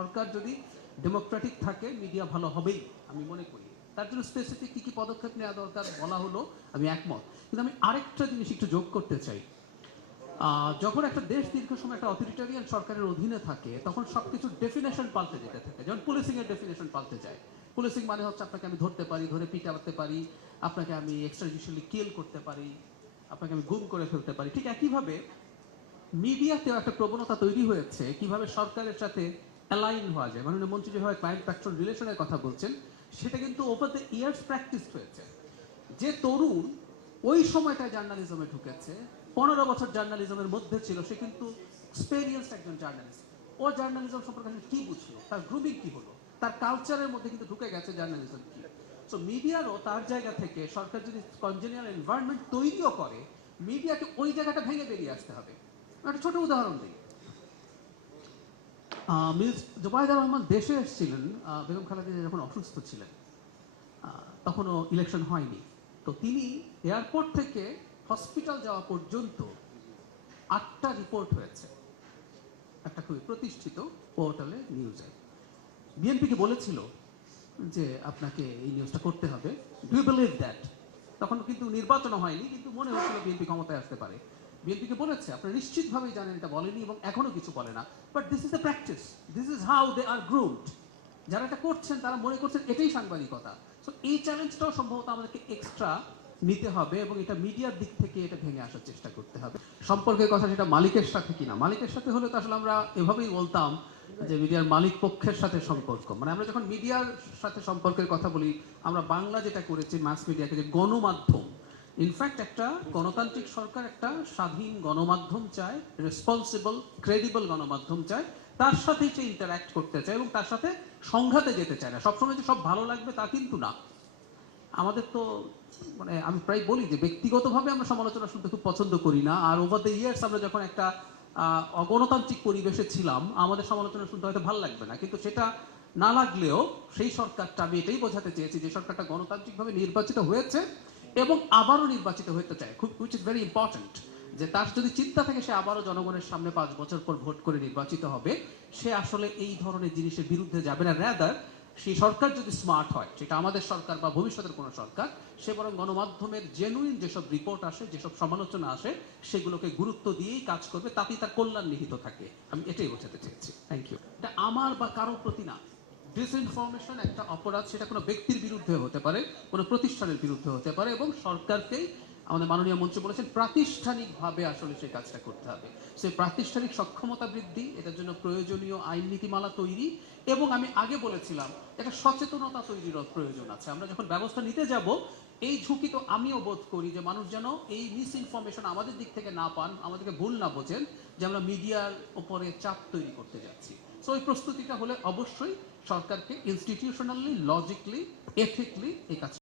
সরকার যদি ডেমোক্রেটিক থাকে মিডিয়া ভালো হবেই আমি মনে করি। তার জন্য স্পেসিফিক কি কি পদক্ষেপ নেওয়া দরকার বলা হলো, আমি একমত। কিন্তু আমি আরেকটা জিনিস একটু যোগ করতে চাই। যখন একটা দেশ দীর্ঘ সময় একটা অথরিটারিয়ান সরকারের অধীনে থাকে তখন সবকিছু ডেফিনেশন পাল্টে যেতে থাকে। যেমন পুলিশিং এর ডেফিনেশন পাল্টে যায়। পুলিশিং মানে হচ্ছে আপনাকে আমি ধরতে পারি, ধরে পিটাতে পারি, আপনাকে আমি এক্সট্রাজুডিশিয়ালি কিল করতে পারি, আপনাকে আমি গুম করে ফেলতে পারি। ঠিক একইভাবে মিডিয়াতেও একটা প্রবণতা তৈরি হয়েছে কিভাবে সরকারের সাথে অ্যালাইন হওয়া যায়। মাননীয় মন্ত্রী যেভাবে ক্লায়েন্ট প্যাট্রন রিলেশনের কথা বলছেন, সেটা কিন্তু ওভার দ্য ইয়ার্স প্র্যাকটিস হয়েছে। যে তরুণ ওই সময়টায় জার্নালিজমে ঢুকেছে, 15 বছর জার্নালিজমের মধ্যে ছিল, সে কিন্তু এক্সপেরিয়েন্সড একজন জার্নালিস্ট। ও জার্নালিজম সম্পর্কে কি বুঝলো, তার গ্রুমিং কি হলো, তার কালচারের মধ্যে কিন্তু ঢুকে গেছে জার্নালিজম কি। সো মিডিয়ারও তার জায়গা থেকে সরকার যদি কনজেনিয়াল এনভায়রনমেন্ট তৈরিও করে, মিডিয়াকে ওই জায়গাটা ভেঙে বেরিয়ে আসতে হবে। একটা ছোট উদাহরণ দিই। মিস জোবায়দা রহমান দেশে এসেছিলেন বেগম খালেদা জিয়া যখন অসুস্থ ছিলেন, তখনও ইলেকশন হয়নি। তো তিনি এয়ারপোর্ট থেকে হসপিটাল যাওয়া পর্যন্ত 8টা রিপোর্ট হয়েছে একটা খুবই প্রতিষ্ঠিত পোর্টালে, নিউজে। বিএনপিকে বলেছিল যে আপনাকে এই নিউজটা করতে হবে। Do you believe that? তখন কিন্তু নির্বাচনও হয়নি, কিন্তু মনে হচ্ছিল বিএনপি ক্ষমতায় আসতে পারে। বিএনপিকে বলেছে, আপনারা নিশ্চিতভাবেই জানেন এটা বলেনি এবং এখনো কিছু বলে না, but this is the practice, this is how they are groomed. যারা এটা করছেন তারা মনে করছেন এটাই সাংবাদিকতা। সো এই চ্যালেঞ্জটাও সম্ভবত আমাদেরকে এক্সট্রা নিতে হবে এবং এটা মিডিয়ার দিক থেকে এটা ভেঙে আসার চেষ্টা করতে হবে। সম্পর্কের কথা সেটা মালিকের সাথে কিনা, মালিকের সাথে হলে তো আসলে আমরা এভাবেই বলতাম যে মিডিয়ার মালিক পক্ষের সাথে সম্পর্ক। মানে আমরা যখন মিডিয়ার সাথে সম্পর্কের কথা বলি, আমরা বাংলা যেটা করেছি মাস মিডিয়াকে, যে গণমাধ্যম, ইনফ্যাক্ট একটা গণতান্ত্রিক সরকার একটা স্বাধীন গণমাধ্যম চায়, রেসপন্সিবল ক্রেডিবল গণমাধ্যম চায়, তার সাথেই সে ইন্টারঅ্যাক্ট করতে চায় এবং তার সাথে সংঘাতে যেতে চায় না। সবসময় যে সব ভালো লাগবে তা কিন্তু না। আমাদের তো মানে আমি প্রায় বলি যে ব্যক্তিগতভাবে আমরা সমালোচনা শুনতে খুব পছন্দ করি না, আর ওভার দ্য ইয়ার্স আমরা যখন একটা অগণতান্ত্রিক পরিবেশে ছিলাম আমাদের সমালোচনা শুনতে হয়তো ভালো লাগবে না, কিন্তু সেটা না লাগলেও সেই সরকারটা, আমি এটাই বোঝাতে চেয়েছি যে সরকারটা গণতান্ত্রিকভাবে নির্বাচিত হয়েছে এবং আবারও নির্বাচিত হতে চায়, খুব হুইচ ইজ ভেরি ইম্পর্টেন্ট। যে তার যদি চিন্তা থাকে সে আবারও জনগণের সামনে 5 বছর পর ভোট করে নির্বাচিত হবে, সে আসলে এই ধরনের জিনিসের বিরুদ্ধে যাবে না। রাদার সেই সরকার যদি স্মার্ট হয়, সেটা আমাদের সরকার বা ভবিষ্যতের কোনো সরকার, সে বরং গণমাধ্যমের জেনুইন যেসব রিপোর্ট আসে, যেসব সমালোচনা আসে, সেগুলোকে গুরুত্ব দিয়েই কাজ করবে, তাতেই তার কল্যাণ নিহিত থাকে। আমি এটাই বোঝাতে চেয়েছি। Thank you. এটা আমার বা কারোর প্রতি না। ডিসইনফরমেশন একটা অপরাধ, সেটা কোনো ব্যক্তির বিরুদ্ধে হতে পারে, কোনো প্রতিষ্ঠানের বিরুদ্ধে হতে পারে, এবং সরকারকেই, আমাদের মাননীয় মন্ত্রী বলেছেন, প্রাতিষ্ঠানিকভাবে আসলে সেই কাজটা করতে হবে। সেই প্রাতিষ্ঠানিক সক্ষমতা বৃদ্ধি, এটার জন্য প্রয়োজনীয় আইন নীতিমালা তৈরি, এবং আমি আগে বলেছিলাম একটা সচেতনতা তৈরির প্রয়োজন আছে। আমরা যখন ব্যবস্থা নিতে যাব, এই ঝুঁকি তো আমিও বোধ করি যে মানুষ যেন এই মিস ইনফরমেশন আমাদের দিক থেকে না পান, আমাদেরকে ভুল না বোঝেন যে আমরা মিডিয়ার উপরে চাপ তৈরি করতে যাচ্ছি। সো এই প্রস্তুতিটা হলে অবশ্যই সরকারকে ইনস্টিটিউশনালি, লজিকলি, এথিকলি এই কাজ